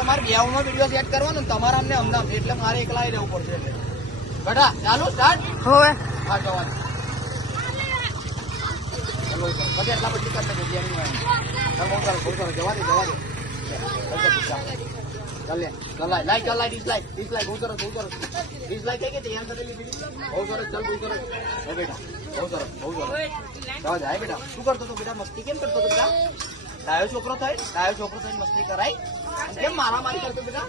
તો મારે બેવમાં video set કરવાનો તમારા અમને અમદાવાદ એટલે મારે એકલા રહેવું પડશે એટલે. બેટા ચાલો સ્ટાર્ટ હવે. હા જવાનું પછી એટલા પછી કરતા જઈએ એમ. નહીં ચાલ બહુ સરસ જવા દે જવા દે. ચાલ લે ચાલ. લાઈક ચાલ લાઈક ડિસલાઈક ડિસલાઈક બહુ સરસ બહુ સરસ. ડિસલાઈક કઈ કે તૈયાર કરેલી બીડી બહુ સરસ ચાલ બહુ સરસ. હે બેટા બહુ સરસ બહુ સરસ. દે બેટા. શું કરતો હતો બેટા? મસ્તી કેમ કરતો બેટા? ડાયો છોકરો થાય ડાયો છોકરો થઈને મસ્તી કરાય. કેમ મારા મારી કરતો બેટા?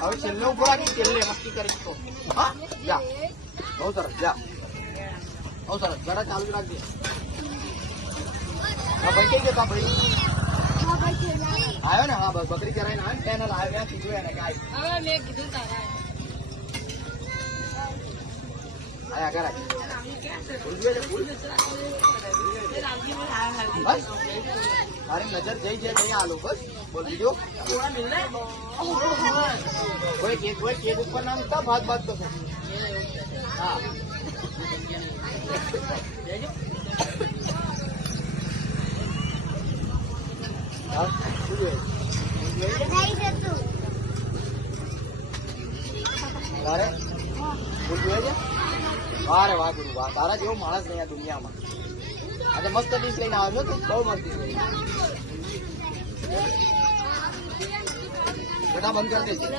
હવે છેલ્લે ઊભો રાખી છેલ્લે મસ્તી કરી તો. હા? જા. બહુ સરસ જા. બહુ સરસ. જરા ચાલુ રાખજે. હા ભાઈ કઈ જતા ભાઈ આવ્યો ને? હા બસ. બકરી આવ્યો ને? તેને લાવ્યો ત્યાં કીધું એને કે આય. આય આગળ આય. ભૂલ. ગયો છે, ભૂલ. બસ મારી નજર જઈ જાય નહીં આલો બસ બોલ બીજો? કોઈ કેક કોઈ કેક ઉપર નામ મૂકતા ભાત ભાત તો હા. હા, શું છે? વાહ વાહ ગુરુ વાહ તારા જેવો માણસ નહીં આ દુનિયામાં. આજે મસ્ત ડીશ લઈને આવ્યો તું બહુ મસ્ત બધા. બેટા બંધ કરી દેજે